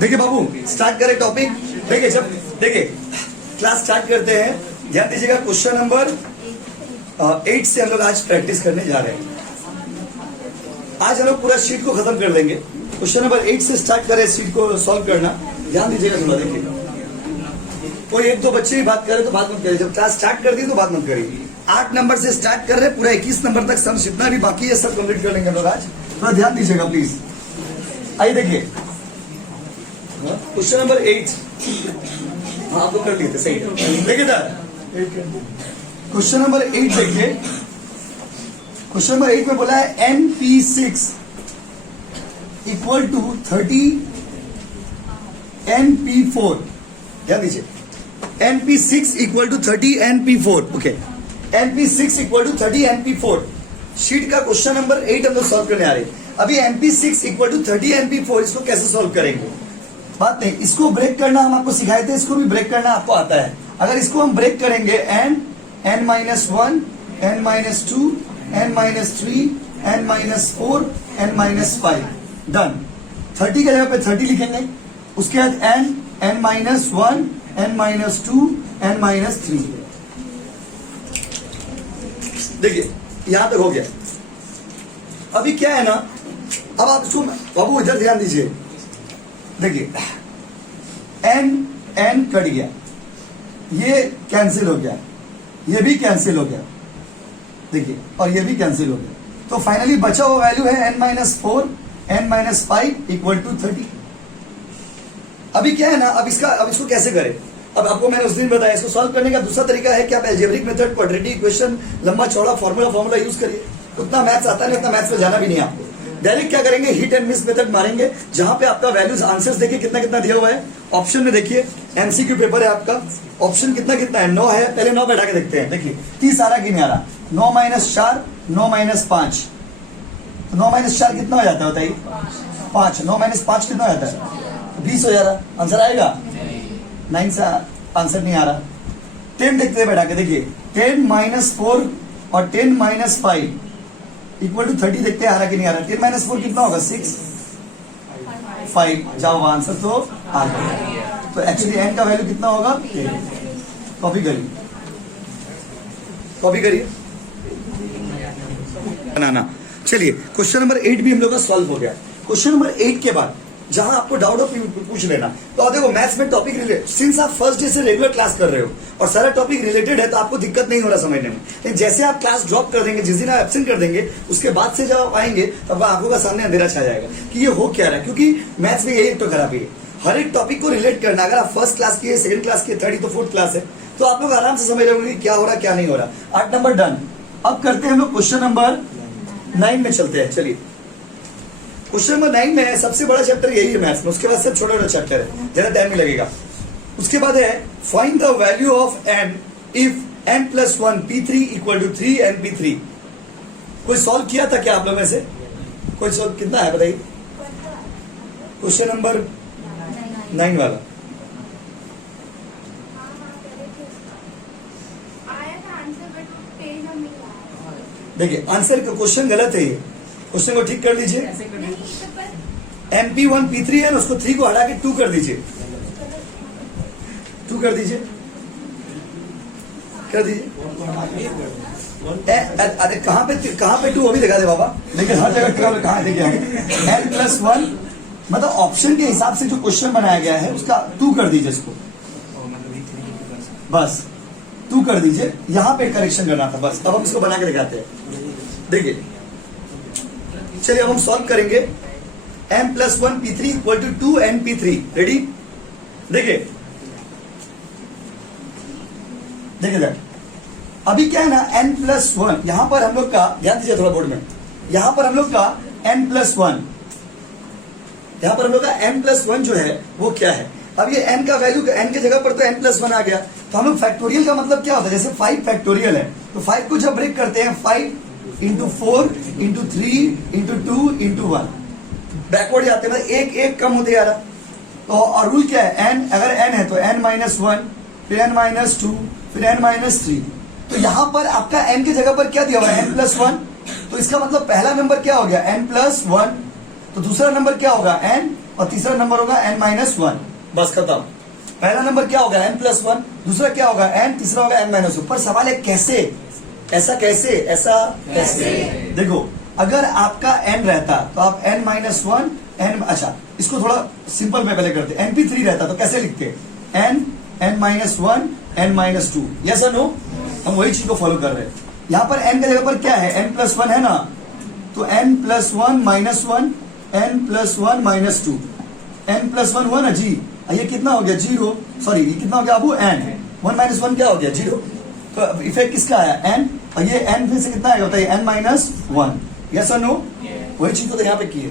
देखिए बाबू, स्टार्ट करें टॉपिक। देखिए जब देखिए क्लास स्टार्ट करते हैं, ध्यान दीजिएगा। क्वेश्चन नंबर 8 से हम लोग आज प्रैक्टिस करने जा रहे हैं। आज हम लोग पूरा शीट को खत्म कर देंगे। क्वेश्चन नंबर 8 से स्टार्ट करें शीट को सॉल्व करना। ध्यान दीजिएगा थोड़ा। देखिए कोई एक दो बच्चे भी बात करे तो बात मत करिए, जब क्लास स्टार्ट कर दी तो बात मत करिए। 8 नंबर से स्टार्ट कर रहे, पूरा 21 नंबर तक सम जितना भी बाकी है सब कंप्लीट कर लेंगे हम लोग आज। थोड़ा ध्यान दीजिएगा प्लीज। आइए देखिए क्वेश्चन नंबर 8। हाँ आप लोग कर लिए थे, सही है। देखिए क्वेश्चन नंबर 8 देखिए। क्वेश्चन नंबर 8 में बोला है NP6 इक्वल टू 30 NP4। ध्यान दीजिए, NP6 equal to 30 NP4। Okay, NP6 equal to 30 NP4 sheet का क्वेश्चन नंबर 8 हम लोग सॉल्व करने आ रहे हैं। अभी NP6 इक्वल टू 30 NP4 इसको कैसे सॉल्व करेंगे? बात नहीं, इसको ब्रेक करना हम आपको सिखाए थे, इसको भी ब्रेक करना आपको आता है। अगर इसको हम ब्रेक करेंगे n-1, n-2, n-3, n-4, n-5 done. 30 के जगह पे 30 लिखेंगे, उसके बाद n-1, n-2, n-3। देखिए यहां तक हो गया। अभी क्या है ना, अब आप इसको बाबू इधर ध्यान दीजिए। देखिए n कट गया, ये कैंसिल हो गया, ये भी कैंसिल हो गया। देखिए और ये भी कैंसिल हो गया, तो फाइनली बचा हुआ वैल्यू है n-4, n-5 इक्वल टू 30। अभी क्या है ना, अब इसको कैसे करें? अब आपको मैंने उस दिन बताया, इसको सॉल्व करने का दूसरा तरीका है कि आप अलजेब्रिक मेथड, क्वाड्रेटिक इक्वेशन, लंबा चौड़ा फॉर्मूला यूज करिए। उतना मैथ्स आता नहीं, उतना मैथ्स में जाना भी नहीं आपको। डायरेक्ट क्या करेंगे, हिट एंड मिस मेथड मारेंगे, जहां पे आपका वैल्यूज आंसर्स देखिए कितना कितना दिया हुआ है। ऑप्शन में देखिए, एमसीक्यू पेपर है आपका, ऑप्शन कितना कितना है, 9 है। पहले 9 बैठा के देखते हैं। देखिए 30 आ रहा कि नहीं आ रहा? 9 - 4, 9 - 5, तो 9 - 4 कितना हो जाता है बताइए? 5। 9 - 5 कितना हो जाता है? 20 हो जा रहा। आंसर आएगा? 9 से आंसर नहीं आ रहा। 10 देखते हैं बैठा के। देखिए 10 - 4 और 10 - 5 इक्वल टू 30 देखते हैं आ रहा कि नहीं आ रहा। 10 - 4 कितना होगा? 6, 5। जाओ आंसर तो आ गया। तो एक्चुअली n का वैल्यू कितना होगा? 10। कॉपी करिए, कॉपी करिए बनाना। चलिए क्वेश्चन नंबर 8 भी हम लोग का सॉल्व हो गया। क्वेश्चन नंबर 8 के बाद जहां आपको डाउट हो पूछ लेना। तो देखो मैथ्स में टॉपिक रिलेटेड, सिंस आप फर्स्ट डे से रेगुलर क्लास कर रहे हो और सारा टॉपिक रिलेटेड है, तो आपको दिक्कत नहीं हो रहा समझने में। लेकिन जैसे आप क्लास ड्रॉप कर देंगे, जिस दिन आप एब्सेंट कर देंगे, उसके बाद से जब आप आएंगे तब आंखों का सामने अंधेरा छा जाएगा कि ये हो क्या रहा है। क्योंकि मैथ्स में यही तो खराबी है, हर एक टॉपिक को रिलेट करना। अगर आप फर्स्ट क्लास की है, सेकंड क्लास की है, थर्ड तो फोर्थ क्लास है, तो आप लोग आराम से समझ रहे क्या हो रहा क्या नहीं हो रहा। 8 नंबर डन। अब करते हैं हम लोग क्वेश्चन नंबर 9 में चलते हैं। चलिए क्वेश्चन नंबर 9 में सबसे बड़ा चैप्टर यही है मैथ्स में, उसके बाद सब छोटा छोटा चैप्टर है, ज्यादा टाइम नहीं लगेगा। उसके बाद है find the value of n if n+1 P3 equal to 3 NP3। कोई सॉल्व किया था क्या आप लोग में से? कोई सॉल्व कितना है बताइए? क्वेश्चन नंबर 9 वाला देखिए, आंसर का क्वेश्चन गलत है। ये क्वेश्चन को ठीक कर लीजिए। MP1 P3 है ना, उसको 3 को हटा के 2 कर दीजिए। 2 कर दीजिए, कर दीजिए। अरे कहाँ पे 2 अभी दिखा दे बाबा। देखिए हर जगह कहाँ देखिए n+1, मतलब ऑप्शन के हिसाब से जो क्वेश्चन बनाया गया है उसका 2 कर दीजिए। इसको बस 2 कर दीजिए, यहां पे करेक्शन करना था बस। अब हम इसको बना के दिखाते हैं। देखिए चलिए अब हम सॉल्व करेंगे। n+1 P3 equal to 2 NP3। Ready? देखिए देखिए अभी क्या है ना, n+1 यहां पर हम लोग का, ध्यान दीजिए थोड़ा बोर्ड में, यहां पर हम लोग का n+1, यहां पर हम लोग का n+1 जो है वो क्या है? अब ये n का वैल्यू, n के जगह पर तो n+1 आ गया, तो हम लोग फैक्टोरियल का मतलब क्या होता है? जैसे 5 फैक्टोरियल है, तो 5 को जब ब्रेक करते हैं 5 × 4 × 3 × 2 × 1 बैकवर्ड जाते हैं, मतलब एक कम होते जा रहा। तो और रूल क्या है? n, अगर n है तो n-1, फिर n-2, फिर n-3। तो यहां पर आपका n की जगह पर क्या दिया हुआ है? n+1। तो इसका मतलब पहला नंबर क्या हो गया? n+1। तो दूसरा नंबर क्या होगा? n और तीसरा नंबर होगा n-1। बस खत्म। पहला नंबर क्या होगा n+1, दूसरा क्या होगा n, तीसरा होगा n-1। पर सवाल है कैसे, ऐसा कैसे, ऐसा कैसे? देखो अगर आपका n रहता तो आप n-1 n, अच्छा इसको थोड़ा सिंपल में पहले करते, np3 रहता तो कैसे लिखते, n n-1 n-2। यस और नो? हम वही चीज को फॉलो कर रहे हैं। यहाँ पर n के जगह पर क्या है, n+1 है ना, तो n+1 -1 n+1 -2, n+1 हुआ ना जी, ये कितना हो गया 0, सॉरी ये कितना हो गया अबू n, 1 - 1 क्या हो गया 0। तो इफेक्ट किसका आया n, और ये n फिर से कितना आएगा बताइए n-1। यस और नो? वही चीज तो यहाँ पे की है।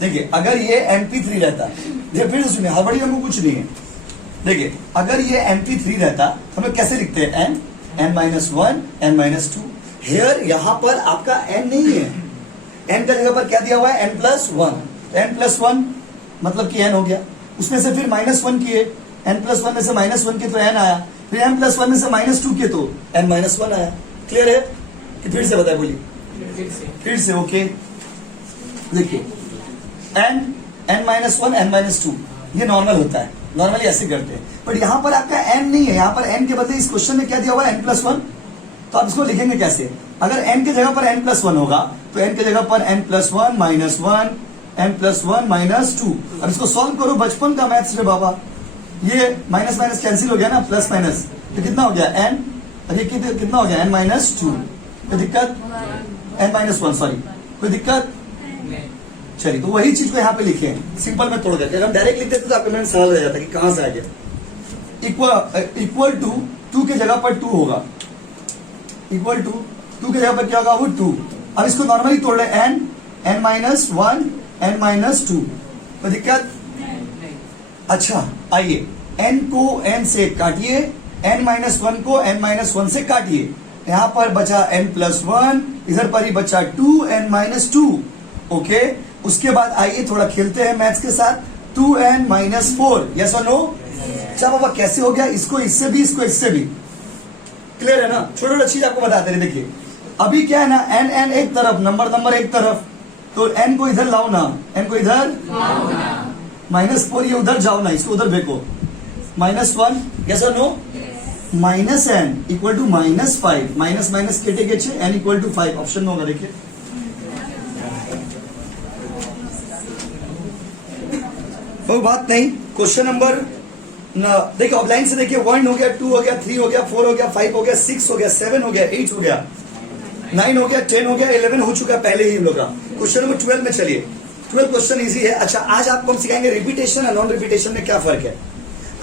देखिए अगर ये np3 रहता, ये फिर सुनिए हड़बड़ी हमको कुछ नहीं है। देखिए अगर ये np3 रहता हम लोग कैसे लिखते हैं n-1 n-2। हेयर यहाँ पर आपका n नहीं है, n का जगह पर क्या दिया हुआ है n+1, n+1 मतलब कि n हो गया, उसमें से फिर -1 किए, n+1 में से -1 किए तो n आया, फिर n+1 में से -2 किए तो n-1 आया। क्लियर है कि फिर से बताए, बोलिए फिर से। ओके देखिए n-1 n-2 ये नॉर्मल होता है, नॉर्मली ऐसे करते हैं, बट यहाँ पर आपका n नहीं है, यहाँ पर n के बदले इस क्वेश्चन में क्या दिया हुआ है n+1। तो आप इसको लिखेंगे कैसे, अगर n के जगह पर n+1 होगा तो n के जगह पर n+1 -1 n+1 -2। अब इसको सॉल्व करो, बचपन का मैथ्स रे बाबा, ये माइनस माइनस कैंसिल हो गया ना, प्लस माइनस, तो कितना हो गया n, और ये कितना हो गया n-2। कोई दिक्कत, n-1 सॉरी, कोई दिक्कत? चलिए तो वही चीज को यहाँ पे लिखे हैं सिंपल में तोड़ करके। अगर हम डायरेक्ट लिखते तो आपके मन में सवाल रह जाता कि कहां से आ गया। इक्वल टू 2 के जगह पर 2 होगा, इक्वल टू 2 के जगह पर क्या होगा वो 2। अब इसको नॉर्मली तोड़ रहे n n-1 n-2, तो दिक्कत? अच्छा आइए n को n से काटिए, n-1 को n-1 से काटिए, यहाँ पर बचा n+1, इधर पर ही बचा 2 n-2। ओके उसके बाद आइए थोड़ा खेलते हैं मैथ्स के साथ, 2n-4। यस और नो? अच्छा बाबा कैसे हो गया, इसको इससे भी, इसको इससे भी, क्लियर है ना? छोटा छोटा चीज आपको बताते रहे। देखिए अभी क्या है ना, n एक तरफ, नंबर एक तरफ, तो n को इधर लाओ ना, n को इधर -4, ये उधर जाओ ना, इसको उधर फेंको, -1। यस और no? -n equal to -5, minus minus केटे के n इक्वल टू 5 ऑप्शन में होगा। देखिए कोई बात नहीं। क्वेश्चन नंबर देखिए ऑफलाइन से देखिए, 1 हो गया, 2 हो गया, 3 हो गया, 4 हो गया, 5 हो गया, 6 हो गया, 7 हो गया, 8 हो गया, 9 हो गया, 10 हो गया, 11 हो चुका है पहले ही हम लोग का। क्वेश्चन नंबर 12 में चलिए, 12 क्वेश्चन इजी है। अच्छा आज आपको हम सिखाएंगे रिपीटेशन और नॉन रिपीटेशन में क्या फर्क है।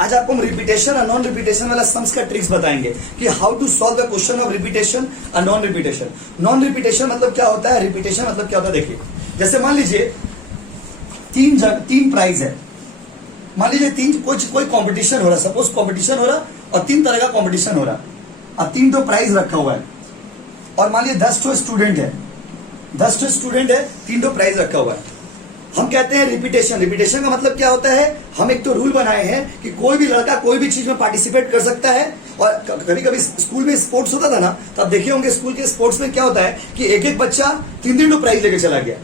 आज आपको हम रिपीटेशन और नॉन रिपीटेशन वाला सम्स का ट्रिक्स बताएंगे कि how to solve the question of repetition और नॉन रिपीटेशन। नॉन रिपीटेशन मतलब क्या होता है, रिपीटेशन मतलब क्या होता है। देखिए जैसे मान लीजिए 3 प्राइज है, मान लीजिए कोई कंपटीशन हो रहा है, सपोज कंपटीशन हो रहा और 3 तरह का कंपटीशन हो रहा, अब 3 तो प्राइज रखा हुआ है, और मान लीजिए 10 स्टूडेंट है, 10 स्टूडेंट है, 3 तो प्राइज रखा हुआ है। हम कहते हैं रिपीटेशन। रिपीटेशन का मतलब क्या होता है, हम एक तो रूल बनाए हैं कि कोई भी लड़का कोई भी चीज में पार्टिसिपेट कर सकता है। और कभी कभी स्कूल में स्पोर्ट्स होता था ना, तो आप देखे होंगे स्कूल के स्पोर्ट्स में क्या होता है कि एक बच्चा 3 तो प्राइज लेके चला गया,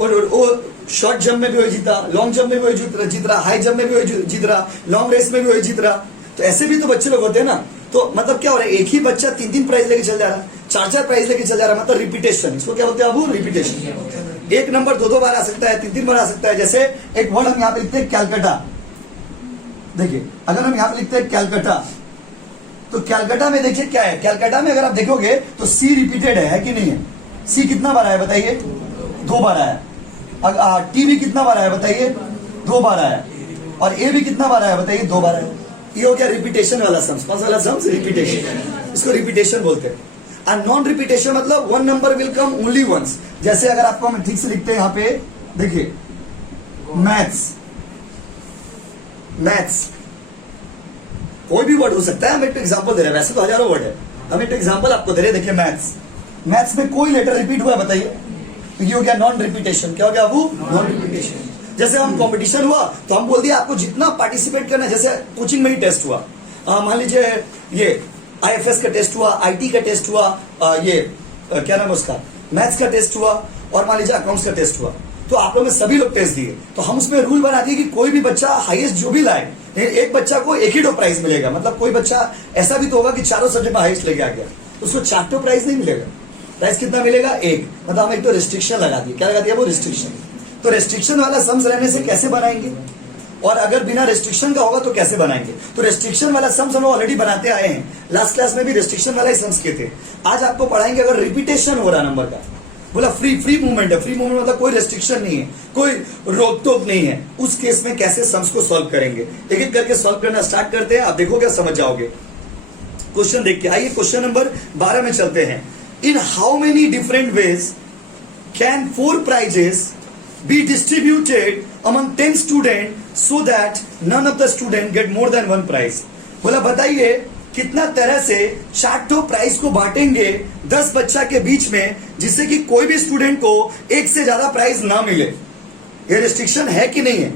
और वो शॉर्ट जंप में भी वही जीता, लॉन्ग जंप में भी वही जीत रहा, हाई जंप में भी वही जीत रहा, लॉन्ग रेस में भी वही जीत रहा। तो ऐसे भी तो बच्चे लोग होते हैं ना। तो मतलब क्या हो रहा है, एक ही बच्चा 3 प्राइज लेके चल जा रहा, 4 प्राइज लेके चल जा रहा, मतलब रिपीटेशन। इसको क्या बोलते हैं अब, रिपीटेशन। एक नंबर 2 बार आ सकता है, 3 बार आ सकता है। जैसे एक वर्ड हम यहाँ पे लिखते हैं कैलकाटा। देखिए अगर हम यहाँ पे लिखते हैं कैलकाटा, तो कैलकाटा में देखिए क्या है, कैलकाटा में अगर आप देखोगे तो सी रिपीटेड है कि नहीं है। सी कितना बार आया बताइए, 2 बार आया। टी भी कितना बार आया बताइए, 2 बार आया। और ए भी कितना बार आया बताइए, 2 बार आया। ये हो गया रिपीटेशन वाला सम्स। कौन सा वाला सम्स, रिपीटेशन। इसको रिपीटेशन बोलते हैं। और नॉन रिपीटेशन मतलब 1 number will come only once. जैसे अगर आपको हम ठीक से लिखते हैं यहाँ पे, देखिए मैथ्स, मैथ्स कोई भी वर्ड हो सकता है। हम एक एग्जांपल दे रहे हैं, वैसे तो हजारों वर्ड है, हम एक एग्जांपल आपको दे रहे हैं। देखिए मैथ्स, मैथ्स में कोई लेटर रिपीट हुआ है बताइए, तो ये हो गया नॉन रिपीटेशन। क्या हो गया वो, नॉन रिपीटेशन। जैसे हम कंपटीशन हुआ तो हम बोल दिया आपको जितना पार्टिसिपेट करना है। जैसे कोचिंग में ही टेस्ट हुआ, मान लीजिए ये IFS का टेस्ट हुआ, IT का टेस्ट हुआ, ये क्या नाम है उसका, मैथ्स का टेस्ट हुआ, और मान लीजिए अकाउंट्स का टेस्ट हुआ। तो आप लोग ने सभी लोग टेस्ट दिए, तो हम उसमें रूल बना दिए कि कोई भी बच्चा हाईएस्ट जो भी लाए, एक बच्चा को एक ही प्राइज मिलेगा। मतलब कोई बच्चा ऐसा भी तो होगा कि चारों सब्जेक्ट में हाईएस्ट लेके आ गया, उसको चार्टो प्राइज नहीं मिलेगा। प्राइस कितना मिलेगा? एक। मतलब हम एक तो रिस्ट्रिक्शन लगा दिए। क्या लगा दिया? वो रिस्ट्रिक्शन। तो रिस्ट्रिक्शन वाला सम्स रहने से कैसे बनाएंगे, और अगर बिना रिस्ट्रिक्शन का होगा तो कैसे बनाएंगे? तो रिस्ट्रिक्शन वाला सम्स हम ऑलरेडी बनाते आए हैं, लास्ट क्लास में भी रिस्ट्रिक्शन वाला ही सम्स किए थे। आज आपको पढ़ाएंगे अगर रिपीटेशन हो रहा नंबर का, बोला फ्री मूवमेंट है, फ्री मूवमेंट मतलब कोई रेस्ट्रिक्शन नहीं है, कोई रोक टोक नहीं है, उस केस में कैसे सम्स को सॉल्व करेंगे। एक एक करके सॉल्व करना स्टार्ट करते हैं, आप देखोगे समझ जाओगे। क्वेश्चन देख के आइए, क्वेश्चन नंबर 12 में चलते हैं। In how many different ways can 4 prizes be distributed among 10 students so that none of the student get more than 1 prize? बोला बताइए कितना तरह से 4 प्राइज को बांटेंगे 10 बच्चा के बीच में, जिससे कि कोई भी स्टूडेंट को एक से ज्यादा प्राइज ना मिले। ये रिस्ट्रिक्शन है कि नहीं है?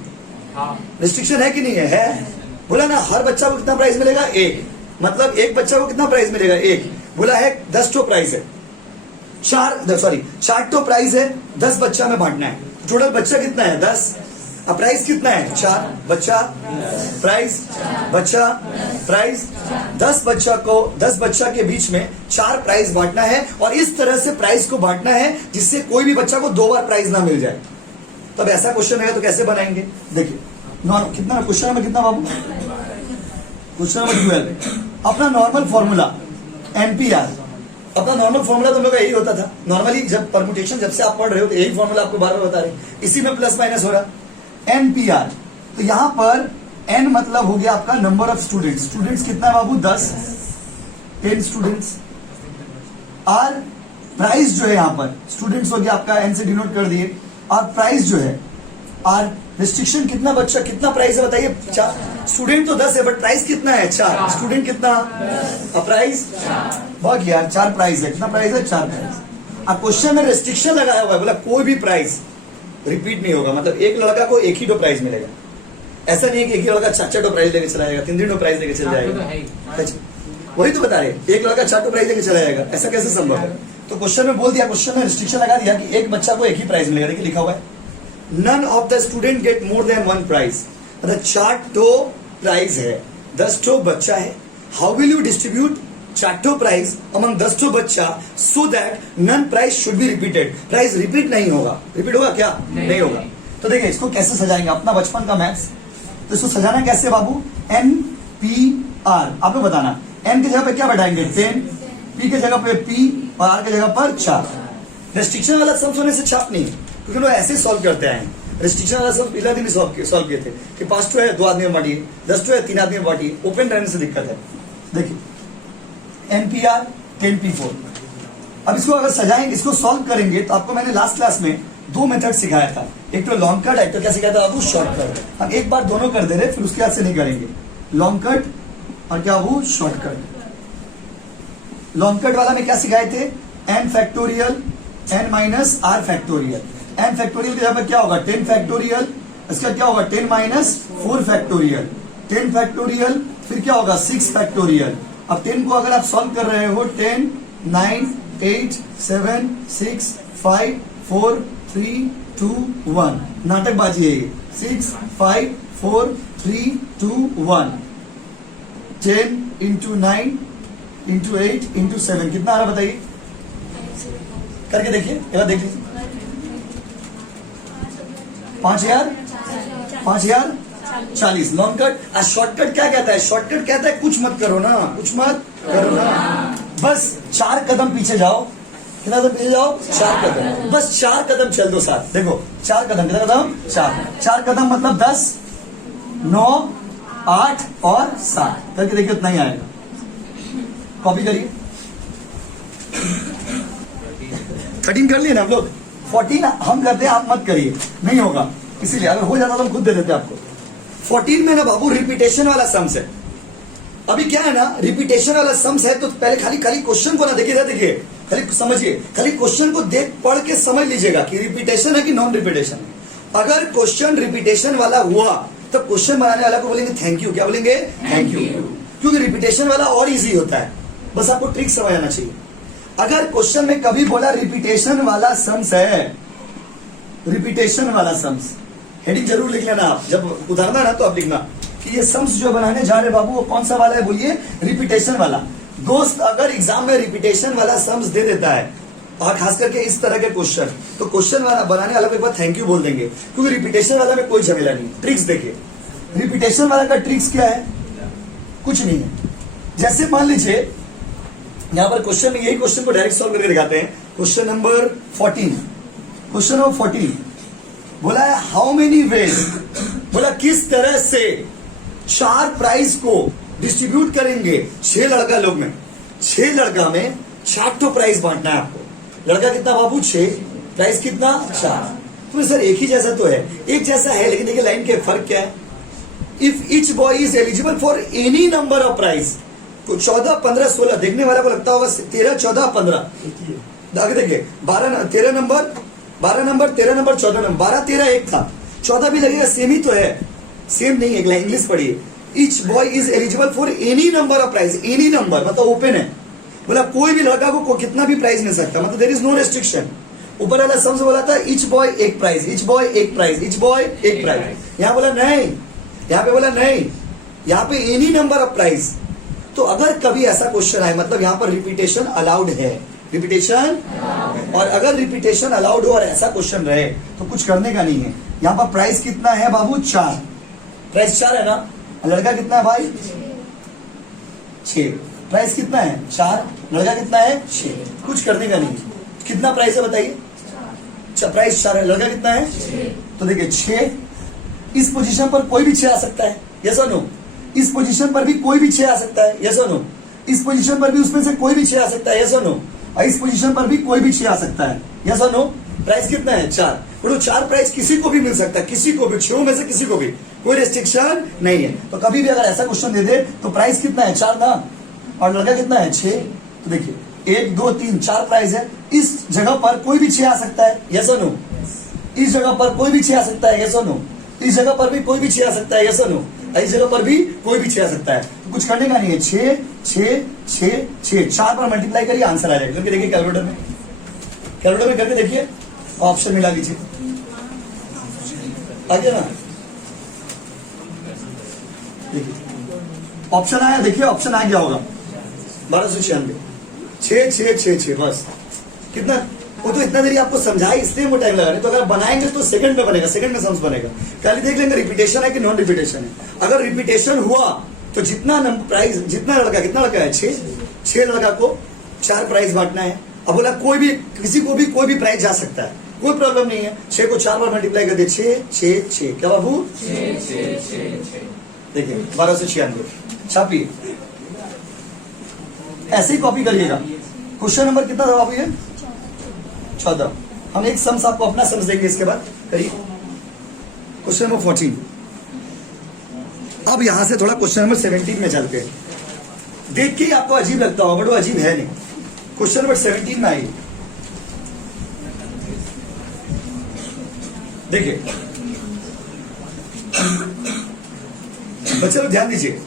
रिस्ट्रिक्शन है कि नहीं है? है। बोला ना हर बच्चा को कितना प्राइज मिलेगा? एक। मतलब एक बच्चा को कितना प्राइज मिलेगा? एक। बोला है 10 प्राइज है, 4 प्राइज है, 10 बच्चा में बांटना है। टोटल बच्चा कितना है? 10। अब प्राइस कितना है? 4 बच्चा प्राइस, बच्चा प्राइस, 10 बच्चा के बीच में 4 प्राइज बांटना है, और इस तरह से प्राइज को बांटना है जिससे कोई भी बच्चा को 2 बार प्राइज ना मिल जाए। तब ऐसा क्वेश्चन है तो कैसे बनाएंगे? देखिए कितना क्वेश्चन नंबर कितना बाबू? Question number 12। अपना नॉर्मल फॉर्मूला एनपीआर, अपना नॉर्मल फॉर्मूला तुम लोग का यही होता था नॉर्मली, जब परमुटेशन जब से आप पढ़ रहे हो तो यही फॉर्मूला आपको बार बार बता रहे, इसी में प्लस माइनस हो रहा। एनपीआर, तो यहां पर एन मतलब हो गया आपका नंबर ऑफ स्टूडेंट्स। स्टूडेंट्स कितना है बाबू? 10, 10 स्टूडेंट्स। आर प्राइस जो है यहां पर स्टूडेंट्स हो गया आपका, एन से डिनोट कर दिए। और प्राइस जो है आर, रिस्ट्रिक्शन कितना बच्चा कितना प्राइस है बताइए? 4। स्टूडेंट तो 10 है बट प्राइस कितना है? 4। स्टूडेंट कितना? अब प्राइस बहुत यार 4 प्राइस है। कितना प्राइस है? 4 प्राइस। अब क्वेश्चन में रिस्ट्रिक्शन लगाया हुआ है, बोला कोई भी प्राइस रिपीट नहीं होगा। मतलब एक लड़का को एक ही प्राइज मिलेगा। ऐसा नहीं है कि एक ही लड़का 4 प्राइज लेके चला जाएगा, 3 प्राइज लेके चला जाएगा। वही तो बता रहे, एक लड़का 4 प्राइज लेके चला जाएगा, ऐसा कैसे संभव है? तो क्वेश्चन में बोल दिया, क्वेश्चन में रिस्ट्रिक्शन लगा दिया कि एक बच्चा को एक ही प्राइज मिलेगा। देखिए लिखा हुआ है none of the student get more than 1 prize. मतलब 4 प्राइज है, 10 बच्चा है। How will you distribute 4 prize among 10 बच्चा so that none prize should be repeated? Prize repeat नहीं होगा। रिपीट होगा क्या? नहीं होगा। तो देखिए इसको कैसे सजाएंगे, अपना बचपन का मैथ्स। तो इसको सजाना कैसे बाबू? एन पी आर, आप लोग बताना। एन की जगह पे क्या बैठाएंगे? 10, पी की जगह पे पी, और आर की जगह पर 4। रेस्ट्रिक्शन वाला सम्स होने से छाप नहीं, क्योंकि लोग ऐसे सॉल्व करते हैं। रेस्ट्रिक्शन वाला सम्स पिछला दिन ही सॉल्व किए थे कि 5 है 2 आदमी में बांटिए, 10 है 3 आदमी में बांटिए। ओपन रहने से दिक्कत है। देखिए एनपीआर 10p4। अब इसको अगर सजाएंगे, इसको सॉल्व करेंगे, तो आपको मैंने लास्ट क्लास में 2 मेथड सिखाया था। एक तो लॉन्ग कट, एक तो क्या सिखाया था बाबू? Short cut. हम एक बार दोनों कर दे रहे, फिर उसके बाद से नहीं करेंगे। लॉन्ग कट और क्या बाबू? Short cut. लॉन्ग कट वाला में क्या सिखाए थे? n factorial n minus r factorial. n factorial के जगह पर क्या होगा? 10 फैक्टोरियल, इसका क्या होगा? 10 माइनस 4 फैक्टोरियल। 10 फैक्टोरियल, फिर क्या होगा? 6 फैक्टोरियल। अब 10 को अगर आप सॉल्व कर रहे हो, 10, 9, 8, 7, 6, 5, 4, 3, 2, 1, नाटकबाजी है ये। 6, 5, 4, 3, 2, 1, 10 इंटू 9 इंटू 8 इंटू 7 कितना आ रहा बताइए? करके देखिए, एक बार देख लीजिए। 5040। Long cut. शॉर्टकट क्या कहता है? शॉर्टकट कहता है कुछ मत करो ना, कुछ मत करो ना, बस 4 कदम पीछे जाओ। कितना कदम पीछे जाओ? 4 कदम। बस 4 कदम चल दो साथ। देखो 4 कदम, कितना कदम? 4 कदम मतलब 10, 9, 8 और 7 करके देखिए, उतना ही आएगा। कॉपी करिए। 13 कर लिए ना हम लोग? 14 हम करते हैं, आप मत करिए, नहीं होगा। इसीलिए अगर हो जाता तो हम खुद दे देते आपको। 14 में ना बाबू रिपीटेशन वाला सम्स है। अभी क्या है ना, रिपीटेशन वाला सम्स है, तो पहले खाली क्वेश्चन को ना देखिए, खाली समझिए, खाली क्वेश्चन को देख पढ़ के समझ लीजिएगा कि रिपीटेशन है कि नॉन रिपीटेशन है। अगर क्वेश्चन रिपीटेशन वाला हुआ तो क्वेश्चन बनाने वाला को बोलेंगे थैंक यू। क्या बोलेंगे? Thank you. क्योंकि रिपीटेशन वाला और इजी होता है, बस आपको ट्रिक समझ आना चाहिए। अगर क्वेश्चन में कभी बोला रिपीटेशन वाला सम्स है रिपीटेशन वाला सम्स। हेडिंग जरूर लिख लेना आप, जब उतारना ना तो आप लिखना कि ये सम्स जो बनाने जा रहे बाबू वो कौन सा वाला है, बोलिए रिपीटेशन वाला। दोस्त अगर एग्जाम में रिपीटेशन वाला सम्स दे देता है और खास करके इस तरह के क्वेश्चन, तो क्वेश्चन वाला बनाने वाला को एक बार थैंक यू बोल देंगे, क्योंकि रिपीटेशन वाला में कोई झमेला नहीं। ट्रिक्स देखिए, रिपीटेशन वाला का ट्रिक्स क्या है, कुछ नहीं है। जैसे मान लीजिए यहां पर क्वेश्चन में, यही क्वेश्चन को डायरेक्ट सॉल्व करके दिखाते हैं। क्वेश्चन नंबर 14, क्वेश्चन नंबर 14 बोला है हाउ मेनी वेज, बोला किस तरह से 4 प्राइज को डिस्ट्रीब्यूट करेंगे 6 लड़का लोग में। 6 लड़का में 4 तो प्राइज बांटना है आपको। लड़का कितना बाबू 6, प्राइज कितना 4। तो सर एक ही जैसा तो है, एक जैसा है, लेकिन देखिए लाइन के फर्क क्या है। If each boy is eligible for any number of prize, तो 14, 15, 16, देखने वाला को लगता होगा 13, 14, 15। आगे देखिए 12, 13 नंबर, 12 नंबर, 13 नंबर, 14 नंबर, 12, 13 एक था, 14 भी लगेगा, सेम ही तो है। सेम नहीं है, इंग्लिश पढ़िए। Each boy is eligible for any number of prize, any number मतलब ओपन है, बोला कोई भी लड़का को कितना भी प्राइज मिल सकता, मतलब देयर इज नो रेस्ट्रिक्शन। ऊपर वाला सम्स बोला था ईच बॉय एक प्राइज, ईच बॉय एक प्राइज, ईच बॉय एक प्राइज। यहाँ बोला नहीं, यहाँ पे बोला नहीं, यहाँ पे एनी नंबर ऑफ प्राइज। तो अगर कभी ऐसा क्वेश्चन आए, मतलब यहाँ पर रिपीटेशन अलाउड है, रिपीटेशन, और अगर रिपीटेशन अलाउड हो और ऐसा क्वेश्चन रहे तो कुछ करने का नहीं है। यहाँ पर प्राइस कितना है बाबू 4, प्राइस 4 है ना, लड़का कितना है भाई 6, प्राइस कितना है 4, लड़का कितना है 6, कुछ करने का नहीं। कितना प्राइस है बताइए, प्राइस 4 है, लड़का कितना है 6। तो देखिए 6, इस पोजीशन पर कोई भी 6 आ सकता है, यस और नो। इस पोजीशन पर भी कोई भी 6 आ सकता है, यस और नो। इस पोजीशन पर भी उसमें से कोई भी 6 आ सकता है, यस और नो। और इस पोजीशन पर भी कोई भी 6 आ सकता है, यस और नो। प्राइस कितना है 4, बोलो 4 प्राइस किसी को भी मिल सकता है, किसी को भी, 6 में से किसी को भी, कोई रेस्ट्रिक्शन नहीं है। तो कभी भी अगर ऐसा क्वेश्चन दे दे तो प्राइस कितना है 4 ना, और लड़का कितना है 6। तो देखिए 1, 2, 3, 4 प्राइस है, इस जगह पर कोई भी 6 आ सकता है, यस और नो। इस जगह पर कोई भी 6 आ सकता है, यस और नो। इस जगह पर भी कोई भी 6 आ सकता है, यस और नो। इस जगह पर भी कोई भी 6 आ सकता है, तो कुछ करने का नहीं है। 6, 6, 6, 6, 4 पर मल्टीप्लाई करिए, आंसर आ जाएगा। करके देखिए कैलकुलेटर में, कैलकुलेटर में करके देखिए, ऑप्शन मिला लीजिए, आ गया ना। देखिए ऑप्शन आया, देखिए ऑप्शन आ गया होगा 1296, 6, 6, 6, 6, बस। कितना, वो तो इतना देरी आपको समझाए इसलिए वो टाइम लगा रहे। तो अगर बनाएंगे तो सेकंड में बनेगा, सेकंड में सम्स बनेगा। खाली देख लेंगे रिपीटेशन है कि नॉन रिपीटेशन है। अगर रिपीटेशन हुआ तो जितना प्राइस, जितना लड़का, कितना लड़का है 6 लड़का को 4 प्राइस बांटना है। अब बोला कोई भी, किसी को भी कोई भी प्राइस जा सकता है, कोई प्रॉब्लम नहीं है। 6 को 4 बार मल्टीप्लाई कर दे, 6, 6, 6, क्या बाबू 6। देखिए 1296 छापिए, ऐसे ही कॉपी करिएगा। क्वेश्चन नंबर कितना था बाबू ये 14। हम एक सम्स आपको अपना सम्स देंगे इसके बाद, करिए क्वेश्चन नंबर 14। अब यहां से थोड़ा क्वेश्चन नंबर 17 में चलते हैं। देख के ही आपको अजीब लगता होगा, बट वो अजीब है नहीं। क्वेश्चन नंबर 17 में आइए, देखिए बच्चे लोग ध्यान दीजिए।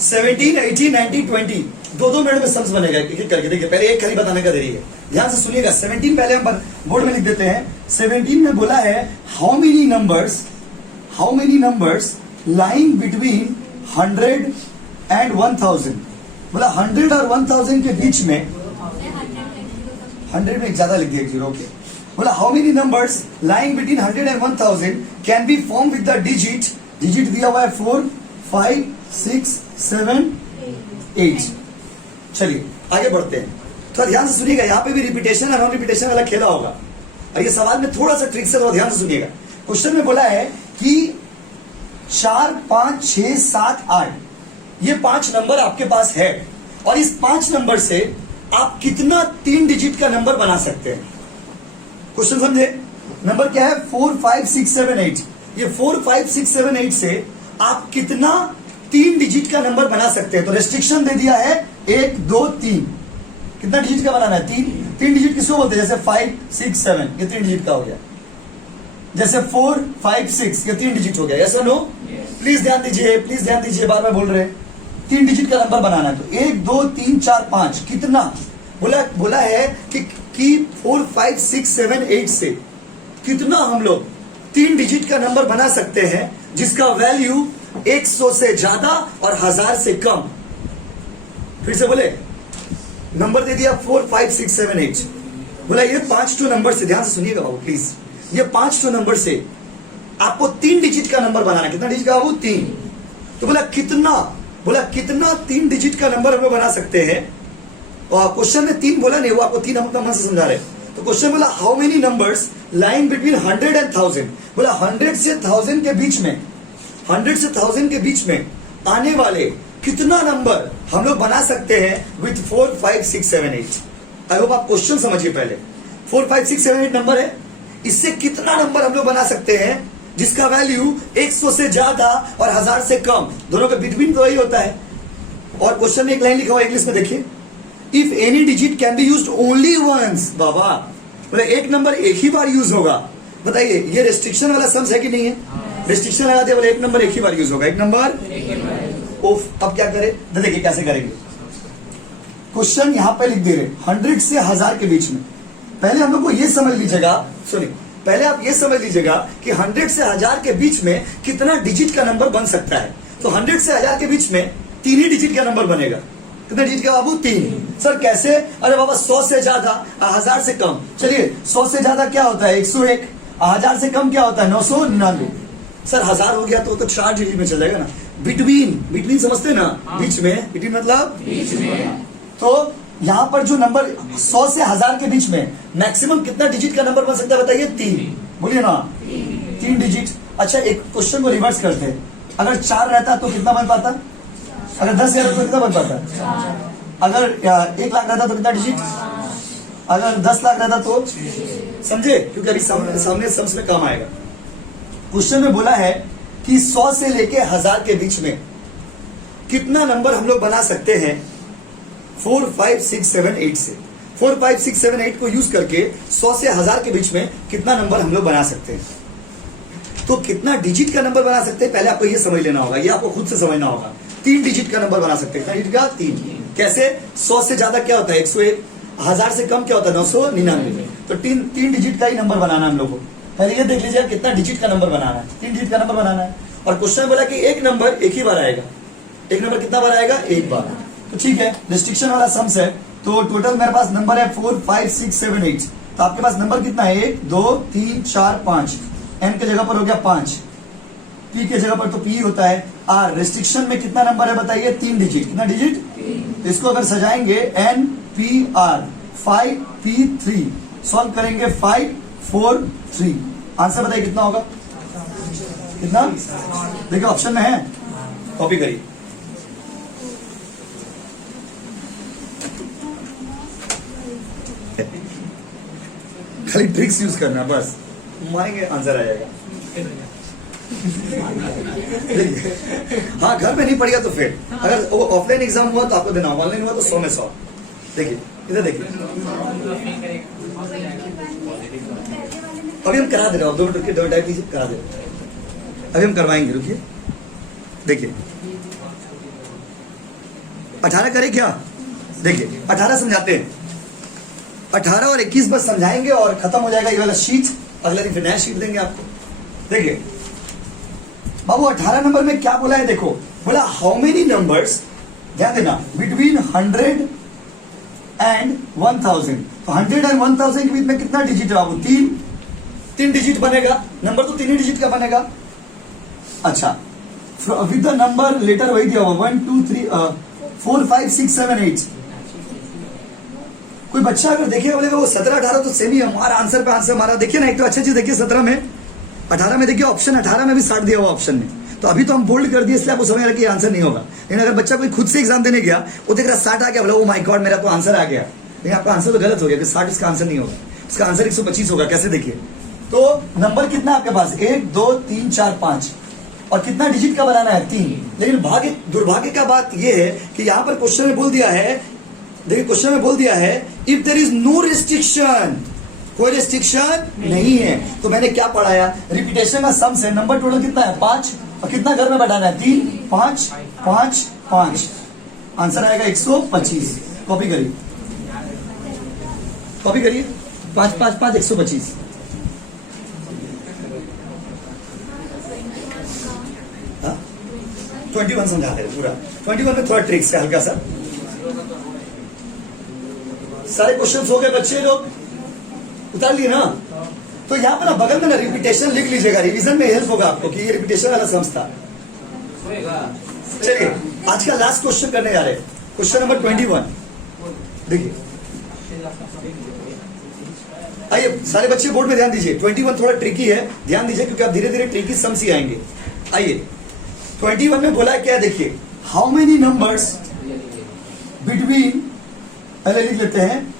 17, 18, 19, 20 दो मिनट में सम्स बनेगा एक एक करके। देखिए पहले एक खाली बताने का देरी है, ध्यान से सुनिएगा। 17 पहले हम बोर्ड में लिख देते हैं। 17 में बोला है how many numbers lying between 100 and 1000। बोला 100 और 1000 के बीच में, 100 में ज्यादा लिख दिया 0 के। बोला how many numbers lying between 100 and 1000 can be form with the digit दिया हुआ है 4, 5, 6, 7, 8। चलिए आगे बढ़ते हैं, थोड़ा ध्यान से सुनिएगा। यहाँ पे भी रिपीटेशन और नॉन रिपीटेशन वाला खेला होगा, और ये सवाल में थोड़ा सा ट्रिक से थोड़ा ध्यान से सुनिएगा। क्वेश्चन में बोला है कि 4, 5, 6, 7, 8 ये 5 नंबर आपके पास है, और इस 5 नंबर से आप कितना 3 डिजिट का नंबर बना सकते हैं। क्वेश्चन समझे, नंबर क्या है 4, 5, 6, 7, 8। ये 4, 5, 6, 7, 8 से आप कितना 3 डिजिट का नंबर बना सकते हैं। तो रेस्ट्रिक्शन दे दिया है 1, 2, 3। कितना डिजिट का बनाना है 3 डिजिट किसको बोलते हैं, जैसे 5, 6, 7 ये 3 डिजिट का हो गया। जैसे 4, 5, 6 ये 3 डिजिट हो गया, यस और नो। प्लीज ध्यान दीजिए, बार बार बोल रहे हैं। 3 डिजिट का नंबर बनाना है, तो 1, 2, 3, 4, 5 कितना बोला है कि 4, 5, 6, 7, 8 से कितना हम लोग 3 डिजिट का नंबर बना सकते हैं जिसका वैल्यू 100 से ज्यादा और 1000 से कम। फिर से बोले, नंबर दे दिया 4 5 6 7 8। बोला ये 5 नंबर से, ध्यान से सुनिएगा बाबू प्लीज, ये 5 नंबर से आपको 3 डिजिट का नंबर बनाना। कितना डिजिट का बाबू? 3। तो बोला कितना 3 डिजिट का नंबर हम लोग बना सकते हैं। और क्वेश्चन में 3 बोला नहीं, वो आपको 3 हम अपना मन से समझा रहे। तो क्वेश्चन बोला how many numbers lying between 100 and 1000। बोला 100 से 1000 के बीच में, 100 से 1000 के बीच में आने वाले कितना नंबर हम लोग बना सकते हैं विथ 4 5 6 7 8। आई होप आप क्वेश्चन समझिए पहले। 4 5 6 7 8 नंबर है, इससे कितना नंबर हम लोग बना सकते हैं जिसका वैल्यू 100 से ज्यादा और 1000 से कम, दोनों के बिटवीन तो वही होता है। और क्वेश्चन में एक लाइन लिखा हुआ इंग्लिश में, देखिए, if any digit can be used only once. बाबा बोले एक नंबर एक ही बार यूज होगा। बताइए ये रेस्ट्रिक्शन वाला सम्स है कि नहीं है? रेस्ट्रिक्शन लगा दिया, बोले एक नंबर एक ही बार यूज होगा, एक नंबर। ओफ, अब क्या करें? तो देखिए कैसे करेंगे। क्वेश्चन यहां पे लिख दे रहे 100 से 1000 के बीच में। पहले हम लोग को ये समझ लीजिएगा, सुनिए, पहले आप ये समझ लीजिएगा कि 100 से 1000 के बीच में कितना डिजिट का नंबर बन सकता है। तो 100 से 1000 के बीच में 3 ही डिजिट का नंबर बनेगा। कितना डिजिट का बाबू? 3। सर कैसे? अरे बाबा 100 से ज्यादा 1000 से कम। चलिए 100 से ज्यादा क्या होता है? 101। 1000 से कम क्या होता है? 999। सर 1000 हो गया तो 4 डिजिट में चल जाएगा ना। बिटवीन समझते ना? बीच में, बिटवीन मतलब बीच में। तो यहां पर जो नंबर 100 से 1000 के बीच में मैक्सिमम कितना डिजिट का नंबर बन सकता है? बताइए 3। बोलिए ना, 3 डिजिट। अच्छा एक क्वेश्चन को रिवर्स करते हैं, अगर 4 रहता तो कितना बन पाता? अगर 10 रहता तो कितना बन पाता? अगर 1 लाख रहता तो कितना डिजिट? अगर 10 लाख रहता तो? समझे? क्योंकि अभी सामने सम्स में काम आएगा। क्वेश्चन में बोला है कि 100 से लेके 1000 के बीच में कितना नंबर हम लोग बना सकते हैं 4 5 6 7 8 से। 4 5 6 7 8 को यूज करके 100 से 1000 के बीच में कितना नंबर हम लोग बना सकते हैं। तो कितना डिजिट का नंबर बना सकते हैं पहले आपको ये समझ लेना होगा, ये आपको खुद से समझना होगा। 3 डिजिट का नंबर बना सकते हैं। कितना डिजिट का? 3। कैसे? 100 से ज्यादा क्या होता है? 101। 1000 से कम क्या होता है? 999। तो 3 डिजिट का ही नंबर बनाना हम लोग को। पहले ये देख लीजिए कितना डिजिट का नंबर बनाना है। 3 डिजिट का नंबर बनाना है। और क्वेश्चन बोला कि एक नंबर एक ही बार आएगा। एक नंबर कितना बार आएगा? एक बार। तो ठीक है, रिस्ट्रिक्शन वाला सम्स है। तो टोटल मेरे पास नंबर है 4 5 6 7 8। तो आपके पास नंबर कितना है? 1 2 3 4 5। एन के जगह पर हो गया 5, पी के जगह पर तो पी होता है। आर रेस्ट्रिक्शन में कितना नंबर है? बताइए 3 डिजिट। कितना डिजिट? तो इसको अगर सजाएंगे N P R 5 P 3, solve करेंगे 5 4 3। आंसर बताइए कितना होगा? कितना? देखिए ऑप्शन में है, कॉपी करिए। खाली ट्रिक्स यूज करना बस, मारेंगे आंसर आ जाएगा। हाँ घर में नहीं पड़ेगा तो फिर अगर ऑफलाइन एग्जाम हुआ तो आपको देना, ऑनलाइन हुआ तो 100 में 100। देखिए इधर देखिए, अभी हम करा दे रहे हो, 2 मिनट रुकिए, 2 टाइप कीजिए, करा दे रहे अभी हम करवाएंगे, रुकिए। देखिए 18 करें क्या? देखिए 18 समझाते हैं। 18 और 21 बस समझाएंगे और खत्म हो जाएगा ये वाला शीट। अगले दिन फिर नया शीट देंगे आपको। देखिए बाबू 18 नंबर में क्या बोला है? देखो बोला हाउ मेनी नंबर्स, ध्यान देना, बिटवीन 100 एंड 1000। तो 100 एंड 1000 के बीच में कितना डिजिट है बाबू? 3 डिजिट बनेगा। नंबर तो 3 ही डिजिट का बनेगा। अच्छा विद द नंबर लेटर वही दिया हुआ 1 2 3 4 5 6 7 8। कोई बच्चा अगर देखेगा बोलेगा वो 17 18 तो सेम ही है, हमारा आंसर पे आंसर हमारा। देखिए ना, एक तो अच्छी चीज देखिए 17 में, 18 में देखिए ऑप्शन 18 में भी 60 दिया हुआ ऑप्शन में। तो अभी तो हम बोल्ड कर दिए इसलिए आपको समझ आ रहा कि आंसर नहीं होगा। लेकिन अगर बच्चा कोई खुद से एग्जाम देने गया, वो देख रहा 60 आ गया, बोला ओ माय गॉड मेरा तो आंसर आ गया। लेकिन आपका आंसर तो गलत हो गया कि 60 इसका आंसर नहीं होगा, इसका आंसर 125 होगा। कैसे? देखिए तो नंबर कितना आपके पास? 1 2 3 4 5 और कितना डिजिट का बनाना है? 3। लेकिन दुर्भाग्य का बात यह है कि यहाँ पर क्वेश्चन में बोल दिया है, देखिए क्वेश्चन में बोल दिया है if there is no restriction, कोई रिस्ट्रिक्शन नहीं है। तो मैंने क्या पढ़ाया? रिपीटेशन का सम से नंबर टोटल कितना है? 5 और कितना घर में बैठाना है? 3 5 5 5। आंसर आएगा 125। कॉपी करिए, कॉपी करिए, 5 5 5 125। 21 समझाते हैं पूरा। 21 में थोड़ा ट्रिक्स है हल्का सा। सारे क्वेश्चंस हो गए बच्चे लोग, उतार लिए ना? तो यहाँ पर ना बगल में ना रिपीटेशन लिख लीजिएगा, रिवीजन में हेल्प होगा आपको कि ये रिपीटेशन वाला समझता। चलिए आज का लास्ट क्वेश्चन करने जा रहे हैं, क्वेश्चन नंबर 21। देखिए आइए सारे बच्चे बोर्ड में ध्यान दीजिए। 21 थोड़ा ट्रिकी है, ध्यान दीजिए क्योंकि आप धीरे धीरे ट्रिकी सम ही आएंगे। आइए 21 में बोला क्या, देखिए हाउ मेनी नंबर्स बिटवीन, पहले लिख लेते हैं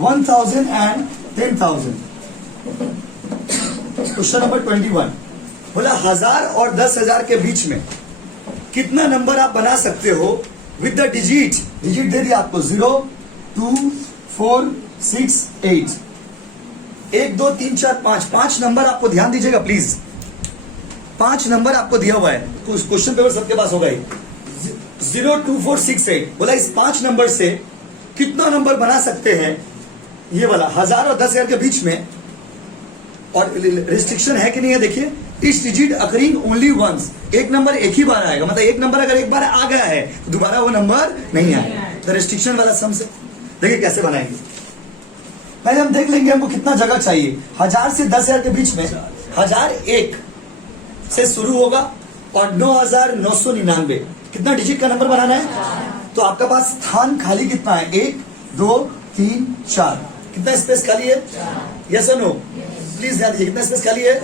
1000 एंड 10,000। क्वेश्चन नंबर 21 बोला 1000 और 10,000 के बीच में कितना नंबर आप बना सकते हो विद द डिजिट दे दिया आपको 0, 2, 4, 6, 8। 1, 2, 3, 4, 5 5 नंबर आपको ध्यान दीजिएगा प्लीज। 5 नंबर आपको दिया हुआ है, क्वेश्चन पेपर सबके पास होगा ही। 0, 2, 4, 6, 8 बोला इस 5 नंबर से कितना नंबर बना सकते हैं, ये वाला 1000 और 10,000 के बीच में। और रिस्ट्रिक्शन है कि नहीं है, देखिए इस डिजिट अकरिंग ओनली वंस, एक नंबर एक ही बार आएगा, मतलब एक नंबर अगर एक बार आ गया है तो दोबारा वो नंबर नहीं आएगा। तो रिस्ट्रिक्शन वाला सम से देखिए कैसे बनाएंगे। पहले हम देख लेंगे हमको कितना जगह चाहिए। 1000 से 10,000 के बीच में 1001 से शुरू होगा और 9,999 कितना डिजिट का नंबर बनाना है। तो आपका पास स्थान खाली कितना है, 1, 2, 3, 4, कितना स्पेस खाली है, यस और नो? प्लीज ध्यान दीजिए कितना स्पेस खाली है,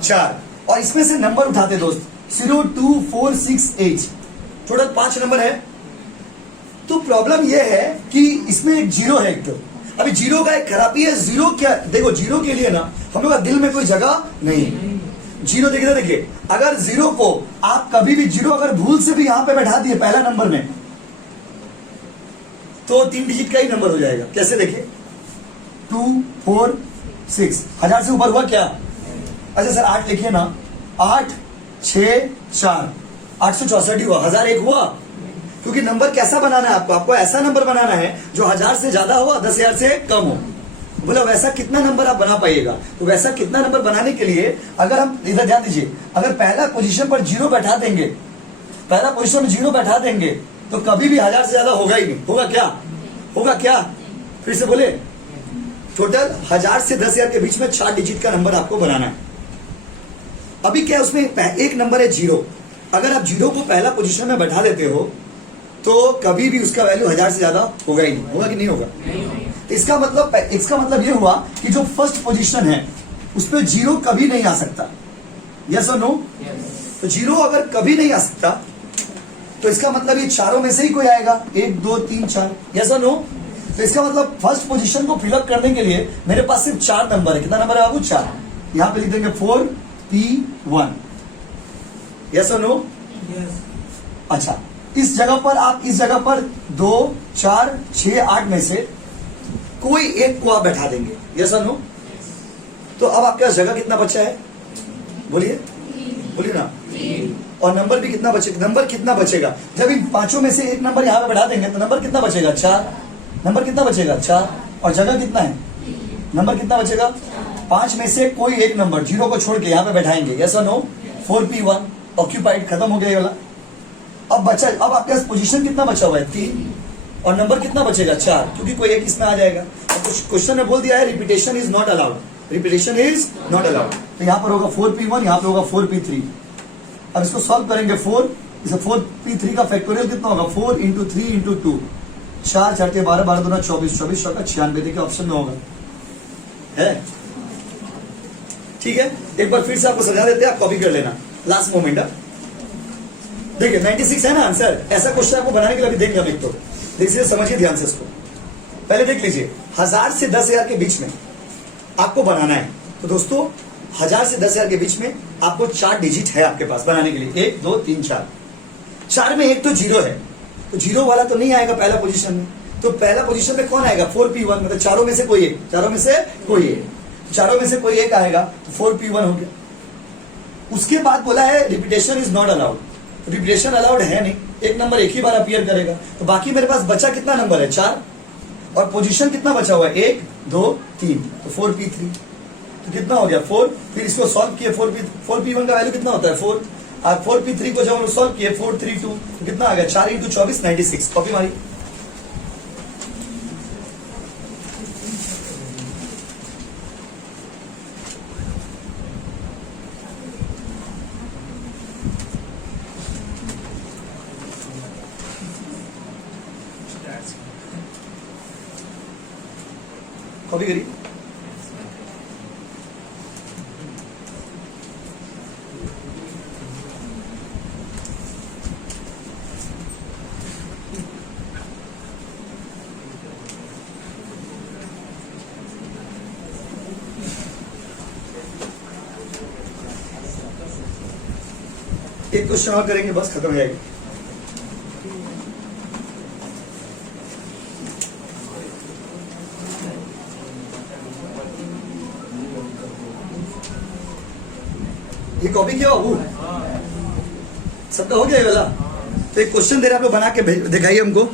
4। और इसमें से नंबर उठाते दोस्त, 0, 2, 4, 6, 8, टोटल 5 नंबर है। तो प्रॉब्लम यह है कि इसमें एक 0 है एक तो। अभी 0 का एक खराबी है, 0 क्या, देखो 0 के लिए ना हम लोग का दिल में कोई जगह नहीं। 0 देखिए अगर 0 को आप कभी भी 0 अगर भूल से भी यहां पे बैठा दिए पहला नंबर में तो 3 डिजिट का ही नंबर हो जाएगा। कैसे देखिए 2, 4, 6, 1000 से ऊपर हुआ क्या? अच्छा सर 8 लिखिए ना, 8, 6, 4, 864 हुआ, 1001 हुआ। क्योंकि नंबर कैसा बनाना है आपको ऐसा नंबर बनाना है जो 1000 से ज्यादा हो, 10,000 से कम हो। बोला वैसा कितना नंबर आप बना पाइएगा, तो वैसा कितना नंबर बनाने के लिए अगर हम इधर ध्यान दीजिए, अगर पहला पोजीशन पर 0 बैठा देंगे, पहला पोजीशन में 0 बैठा देंगे तो कभी भी 1000 से ज्यादा होगा ही नहीं। होगा क्या? फिर से बोले, टोटल 1000 से 10,000 के बीच में 4 डिजिट का नंबर आपको बनाना है। अभी क्या उसमें एक नंबर है 0, अगर आप 0 को पहला पोजीशन में बैठा देते हो तो कभी भी उसका वैल्यू 1000 से ज्यादा होगा ही नहीं। होगा कि नहीं होगा? इसका मतलब ये हुआ कि जो फर्स्ट पोजीशन है उस पर 0 कभी नहीं आ सकता, यस और नो? तो 0 अगर कभी नहीं आ सकता तो इसका मतलब ये चारों में से ही कोई आएगा, 1, 2, 3, 4, यस और नो? तो इसका मतलब फर्स्ट पोजीशन को फिलअप करने के लिए मेरे पास सिर्फ 4 नंबर है। कितना नंबर है बाबू? 4। यहां पे लिख देंगे 4P1, यस और नो? अच्छा इस जगह पर 2, 4, 6, 8 में से कोई एक को आप बैठा देंगे, यस और नो? तो अब आपके पास जगह कितना बचा है, बोलिए ना। और नंबर भी कितना बचेगा जब इन 5 में से एक नंबर यहां पे बैठा देंगे तो नंबर कितना बचेगा, 4। नंबर कितना बचेगा, 4। और जगह कितना है, नंबर कितना बचेगा, 5 में से कोई एक नंबर 0 को छोड़ के यहां पे बैठाएंगे, यस और नो? 4P1 ऑक्यूपाइड, खत्म हो गया ये वाला। अब आपके पास पोजीशन कितना बचा हुआ है, 3। और नंबर कितना बचेगा, 4, क्योंकि कोई एक इसमें आ जाएगा। और कुछ क्वेश्चन में बोल दिया है रिपीटेशन इज नॉट अलाउड। तो यहां पर होगा 4P1, यहां पर होगा 4P3। अब इसको सॉल्व करेंगे 4P3 का फैक्टोरियल कितना होगा, 4 × 3 × 2, 4 4 12 12 2 24 24 का 96 देखिए ऑप्शन में होगा, है ठीक है। एक बार फिर से आपको समझा देते हैं, आप कॉपी कर लेना लास्ट मोमेंट। देखिए 96 है ना आंसर। ऐसा क्वेश्चन आपको बनाने के लिए अभी देंगे हम एक तो, देखिए समझिए ध्यान से इसको। पहले देख लीजिए 1000 से 10,000 के बीच में आपको बनाना है। तो दोस्तों 1000 से 10,000 के बीच में आपको 4 डिजिट है आपके पास बनाने के लिए, 1, 2, 3, 4। 4 में एक तो 0 है, तो 0 वाला तो नहीं आएगा पहला पोजीशन में। तो पहला पोजीशन में कौन आएगा, 4P1, मतलब चारों में से कोई एक, चारों में से कोई एक आएगा तो 4P1 हो गया। उसके बाद बोला है repetition is not allowed. Repetition allowed है नहीं, एक नंबर एक ही बार अपीयर करेगा। तो बाकी मेरे पास बचा कितना नंबर है, 4। और पोजीशन कितना बचा हुआ है, 1, 2, 3, तो 4P3। तो कितना हो गया 4। फिर इसको सॉल्व किए, 4P1 का वैल्यू कितना होता है 4। और 4p3 को जब हम सॉल्व किए 432 कितना आ गया 4 इंटू 24 96 कॉपी मारी कॉपी करी एक क्वेश्चन और करेंगे बस खत्म हो जाएगी ये कॉपी किया बाबू सबका हो गया ये वाला तो एक क्वेश्चन दे रहे आप लोग बना के दिखाइए हमको